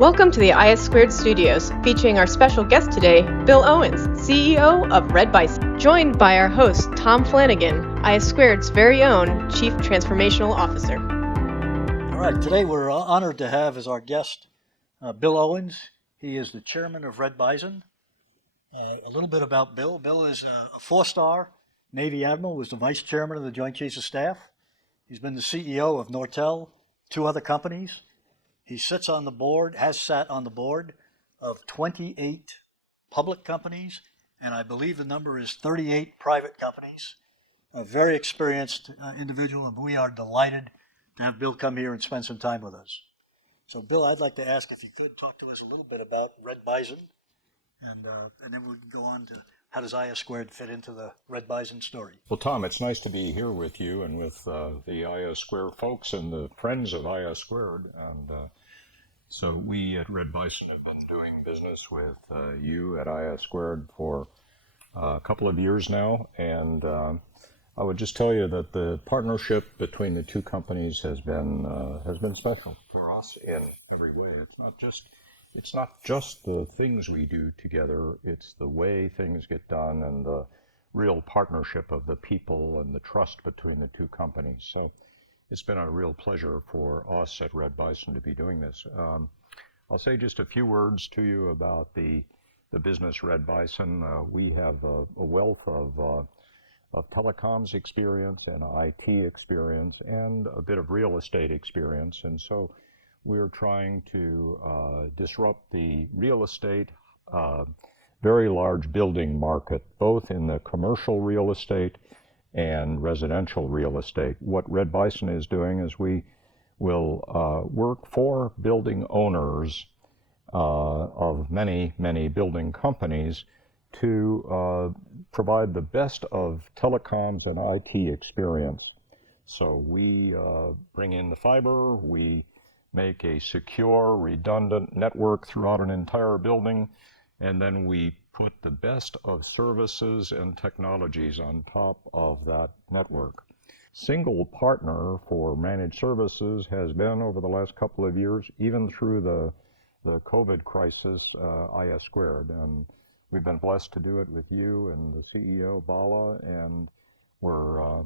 Welcome to the ISSQUARED Studios, featuring our special guest today, Bill Owens, CEO of Red Bison, joined by our host, Tom Flanagan, ISSQUARED's very own Chief Transformational Officer. All right, today we're honored to have as our guest Bill Owens. He is the chairman of Red Bison. A little bit about Bill. Bill is a four-star Navy Admiral, was the vice chairman of the Joint Chiefs of Staff. He's been the CEO of Nortel, two other companies. He sits on the board, has sat on the board of 28 public companies, and I believe the number is 38 private companies. A very experienced individual, and we are delighted to have Bill come here and spend some time with us. So, Bill, I'd like to ask if you could talk to us a little bit about Red Bison, and then we can go on to how does ISSQUARED fit into the Red Bison story. Well, Tom, it's nice to be here with you and with the ISSQUARED folks and the friends of ISSQUARED. And so we at Red Bison have been doing business with you at ISSQUARED for a couple of years now. And I would just tell you that the partnership between the two companies has been special for us in every way. It's not just the things we do together, it's the way things get done and the real partnership of the people and the trust between the two companies. So it's been a real pleasure for us at Red Bison to be doing this. I'll say just a few words to you about the business Red Bison. We have a wealth of telecoms experience and IT experience and a bit of real estate experience. And so we're trying to disrupt the real estate, very large building market, both in the commercial real estate and residential real estate. What Red Bison is doing is we will work for building owners of many, many building companies to provide the best of telecoms and IT experience. So we bring in the fiber, we make a secure, redundant network throughout an entire building, and then we put the best of services and technologies on top of that network. Single partner for managed services has been, over the last couple of years, even through the COVID crisis, ISSQUARED, and we've been blessed to do it with you and the CEO, Bala, and we're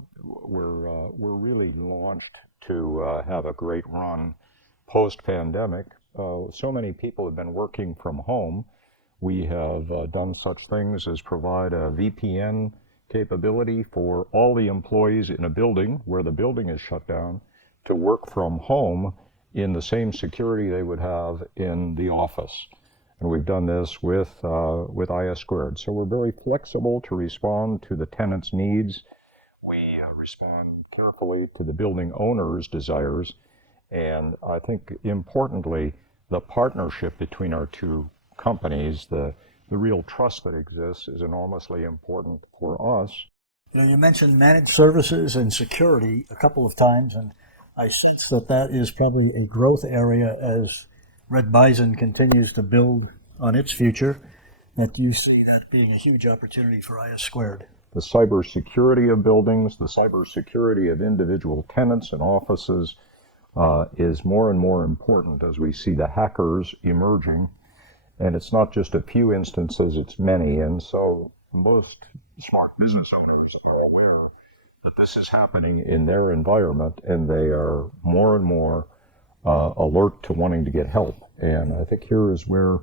really launched to have a great run post-pandemic. So many people have been working from home. We have done such things as provide a VPN capability for all the employees in a building where the building is shut down to work from home in the same security they would have in the office. And we've done this with ISSQUARED. So we're very flexible to respond to the tenant's needs. We respond carefully to the building owner's desires. And I think, importantly, the partnership between our two companies, the real trust that exists, is enormously important for us. You mentioned managed services and security a couple of times, and I sense that is probably a growth area as Red Bison continues to build on its future, that you see that being a huge opportunity for ISSQUARED. The cybersecurity of buildings, the cybersecurity of individual tenants and offices is more and more important as we see the hackers emerging. And it's not just a few instances, it's many. And so most smart business owners are aware that this is happening in their environment, and they are more and more alert to wanting to get help. And I think here is where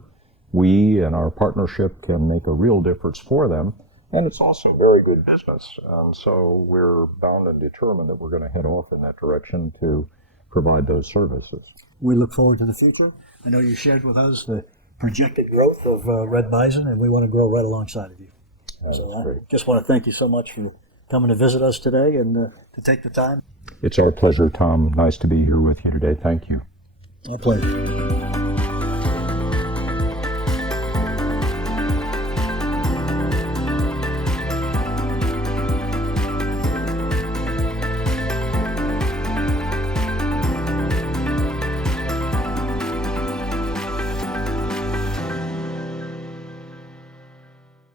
we and our partnership can make a real difference for them. And it's also very good business. And so we're bound and determined that we're going to head off in that direction to provide those services. We look forward to the future. I know you shared with us the projected growth of Red Bison, and we want to grow right alongside of you. So I just want to thank you so much for coming to visit us today and to take the time. It's our pleasure, Tom. Nice to be here with you today. Thank you. Our pleasure.